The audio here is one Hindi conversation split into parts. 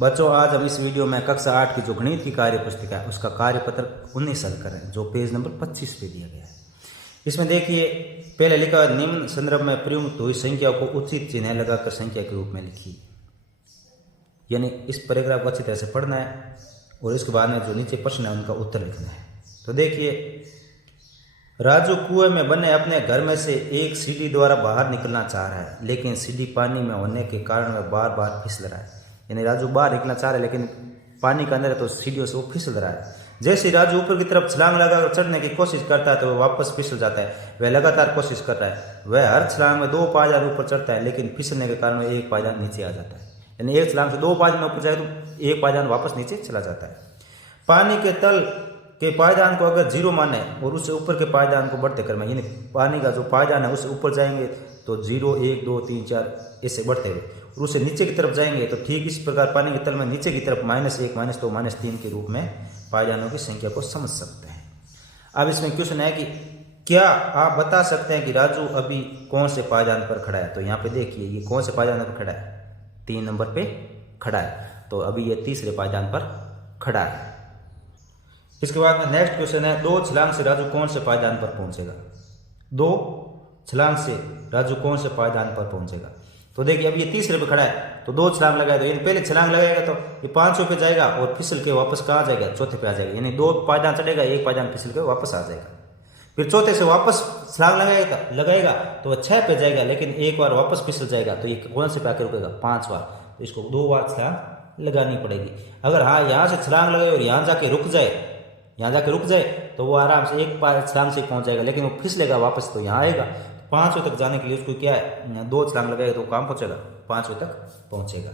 बच्चों, आज हम इस वीडियो में कक्षा 8 की जो गणित की कार्य पुस्तिका है उसका कार्यपत्र 19 हल कर रहे हैं, जो पेज नंबर 25 पे दिया गया है। इसमें देखिए, पहले लिखा है निम्न संदर्भ में प्रयुक्त हुई संख्या को उचित चिन्ह लगाकर संख्या के रूप में लिखी। यानी इस पैराग्राफ को अच्छी तरह से पढ़ना है और इसके बाद में जो नीचे प्रश्न है उनका उत्तर लिखना है। तो देखिए, राजू कुएं में बने अपने घर में से एक सीढ़ी द्वारा बाहर निकलना चाह रहा है, लेकिन सीढ़ी पानी में होने के कारण वह बार बार फिसल रहा है। यानी राजू बाहर निकलना चाह रहा है लेकिन पानी के अंदर है तो सीढ़ियों से वो फिसल रहा है। जैसे राजू ऊपर की तरफ छलांग लगाकर चढ़ने की कोशिश करता है तो वह वापस फिसल जाता है। वह लगातार कोशिश कर रहा है। वह हर छलांग में 2 पायदान ऊपर चढ़ता है, लेकिन फिसलने के कारण वह 1 पायदान नीचे आ जाता है। यानी एक छलांग से 2 पायदान ऊपर जाए तो 1 पायदान वापस नीचे चला जाता है। पानी के तल के पायदान को अगर 0 माने और उससे ऊपर के पायदान को बढ़ते क्रम में, यानी पानी का जो पायदान है उससे ऊपर जाएंगे तो 0, 1, 2, 3, 4 ऐसे बढ़ते हुए, और उससे नीचे की तरफ जाएंगे तो ठीक इस प्रकार पानी के तल में नीचे की तरफ -1, -2, -3 के रूप में पायदानों की संख्या को समझ सकते हैं। अब इसमें क्वेश्चन है कि क्या आप बता सकते हैं कि राजू अभी कौन से पायदान पर खड़ा है। तो यहाँ पे देखिए, ये कौन से पायदान पर खड़ा है, 3 नंबर पे खड़ा है। तो अभी ये तीसरे पायदान पर खड़ा है। इसके बाद में नेक्स्ट क्वेश्चन है, 2 छलांग से राजू कौन से पायदान पर पहुंचेगा। 2 छलांग से राजू कौन से पायदान पर पहुंचेगा। तो देखिए, अब ये तीसरे पे खड़ा है तो 2 छलांग लगाए, तो यानी पहले छलांग लगाएगा तो ये 500 पे जाएगा और फिसल के वापस कहाँ जाएगा, चौथे पे आ जाएगा। यानी 2 पायदान चढ़ेगा, 1 पायदान फिसल के वापस आ जाएगा। फिर चौथे से वापस छलांग लगाएगा तो वह 6 पे जाएगा, लेकिन एक बार वापस फिसल जाएगा तो ये कौन से पे आकर रुकेगा, 5 बार। तो इसको 2 बार छलांग लगानी पड़ेगी। अगर हाँ यहाँ से छलांग लगाए और यहाँ जाके रुक जाए तो वो आराम से 1 छलांग से पहुंच जाएगा, लेकिन वो फिसलेगा वापस तो यहाँ आएगा। 500 तक जाने के लिए उसको क्या है, 2 छलांग लगाएगा तो काम पहुंचेगा, 500 तक पहुंचेगा।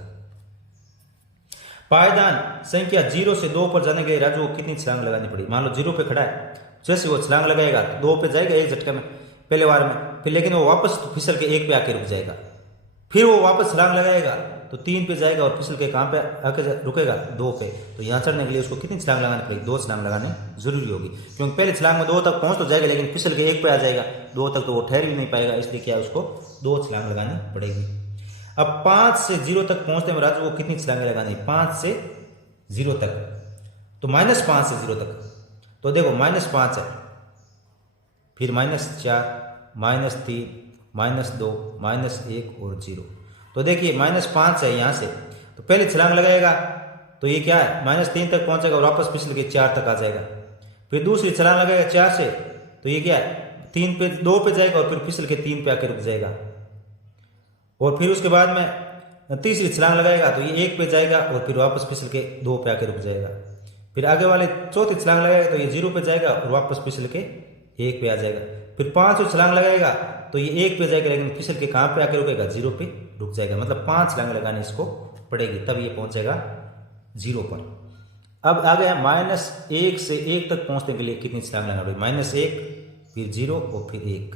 पायदान संख्या 0 से 2 पर जाने के लिए राजू को कितनी छलांग लगानी पड़ी। मान लो 0 पे खड़ा है, जैसे वो छलांग लगाएगा 2 पे जाएगा एक झटके में पहले बार में, फिर लेकिन वो वापस फिसल के 1 पे आके रुक जाएगा। फिर वो वापस छलांग लगाएगा तो 3 पे जाएगा और फिसल के कहाँ पे आके रुकेगा, 2 पे। तो यहाँ चढ़ने के लिए उसको कितनी छलांग लगानी पड़ेगी, 2 छलांग लगाने जरूरी होगी, क्योंकि पहले छलांग में 2 तक पहुँच तो जाएगा लेकिन फिसल के 1 पे आ जाएगा, 2 तक तो वो ठहर ही नहीं पाएगा, इसलिए क्या उसको 2 छलांग लगानी पड़ेगी। अब 5 से 0 तक पहुँचते में राजू को कितनी छलांगें लगानी, 5 से 0 तक, तो -5 से 0 तक। तो देखो -5 है, फिर -4, -3, -2, -1 और 0। तो देखिए -5 है यहाँ से, तो पहले छलांग लगाएगा तो ये क्या है, -3 तक पहुंचेगा और वापस फिसल के 4 तक आ जाएगा। फिर दूसरी छलांग लगाएगा 4 से, तो ये क्या है, 2 पे जाएगा और फिर फिसल के 3 पे आके रुक जाएगा। और फिर उसके बाद में तीसरी छलांग लगाएगा तो ये 1 पे जाएगा और फिर वापस फिसल के 2 पे आके रुक जाएगा। फिर आगे वाले चौथी छलांग लगाएगा तो ये 0 पे जाएगा और वापस फिसल के 1 पे आ जाएगा। फिर 5 छलांग लगाएगा तो ये 1 पे जाएगा लेकिन फिसल के कहाँ पे आके रुकेगा, 0 पे रुक जाएगा। मतलब 5 छलांग लगाने इसको पड़ेगी, तब ये पहुंचेगा 0 पर। अब आ गया -1 से 1 तक पहुंचने के लिए कितनी छलांग लगानी पड़ेगी, -1, फिर 0 और फिर 1।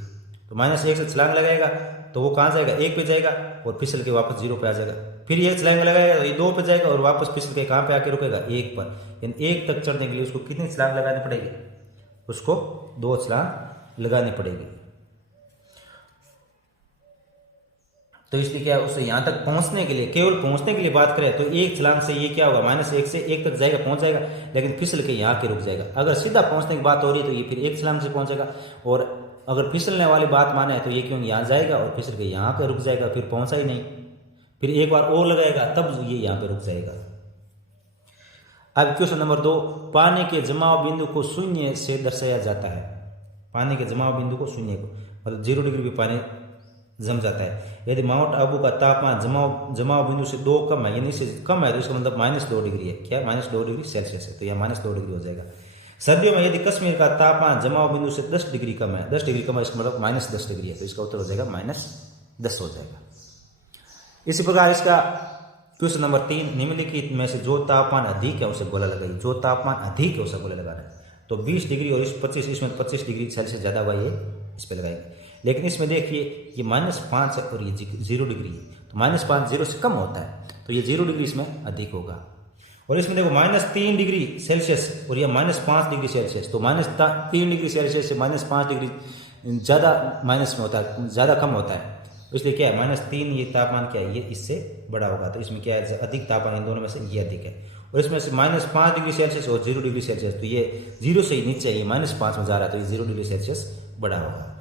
तो -1 से छलांग लगाएगा तो वो कहाँ जाएगा, 1 पे जाएगा और फिसल के वापस 0 पे आ जाएगा। फिर 1 छलांग लगाएगा तो ये 2 पे जाएगा और वापस फिसल के कहाँ पे आके रुकेगा, 1 पर। यानी 1 तक चढ़ने के लिए उसको कितनी छलांग लगानी पड़ेगी, उसको 2 छलांग लगानी पड़ेगी। तो इसलिए क्या है, उससे यहाँ तक पहुँचने के लिए, केवल पहुँचने के लिए बात करें तो 1 छलांग से ये क्या होगा, -1 से 1 तक जाएगा, पहुँच जाएगा, लेकिन फिसल के यहाँ के रुक जाएगा। अगर सीधा पहुँचने की बात हो रही है तो ये फिर 1 छलांग से पहुँचेगा, और अगर फिसलने वाली बात माने तो ये क्यों यहाँ जाएगा और फिसल के यहाँ पे रुक जाएगा, फिर पहुँचा ही नहीं। फिर एक बार और लगाएगा तब ये यहाँ पे रुक जाएगा। अब क्वेश्चन नंबर 2, पानी के जमाव बिंदु को 0 से दर्शाया जाता है। पानी के जमाव बिंदु को 0 को, मतलब 0 डिग्री पे पानी जम जाता है। यदि माउंट आबू का तापमान जमाव बिंदु से 2 कम है, यानी इससे कम है, तो इसका मतलब -2 डिग्री है। क्या, -2 डिग्री सेल्सियस है, तो यह -2 डिग्री हो जाएगा। सर्दियों में यदि कश्मीर का तापमान जमाव बिंदु से 10 डिग्री कम है, 10 डिग्री कम है, इसका मतलब -10 डिग्री है, तो इसका उत्तर हो जाएगा -10 हो जाएगा। इसी प्रकार इसका क्वेश्चन नंबर 3, निम्नलिखित में से जो तापमान अधिक है उसे गोला लगाइए। जो तापमान अधिक है उसे गोला लगाना है, तो 20 डिग्री और 25, इसमें 25 डिग्री सेल्सियस ज़्यादा हुआ, ये इस पर लगाएंगे। लेकिन इसमें देखिए ये -5 है और ये 0 डिग्री है, तो -5 0 से कम होता है, तो ये 0 डिग्री इसमें अधिक होगा। और इसमें देखो -3 डिग्री सेल्सियस और ये -5 डिग्री सेल्सियस, तो -3 डिग्री सेल्सियस से -5 डिग्री ज़्यादा माइनस में होता है, ज़्यादा कम होता है। इसलिए क्या है -3 ये तापमान क्या है ये इससे बड़ा होगा, तो इसमें क्या है अधिक तापमान इन दोनों में से ये अधिक है। और इसमें से -5 डिग्री सेल्सियस और 0 डिग्री सेल्सियस, तो ये 0 से ही नीचे ये -5 में जा रहा है, तो ये 0 डिग्री सेल्सियस बड़ा होगा।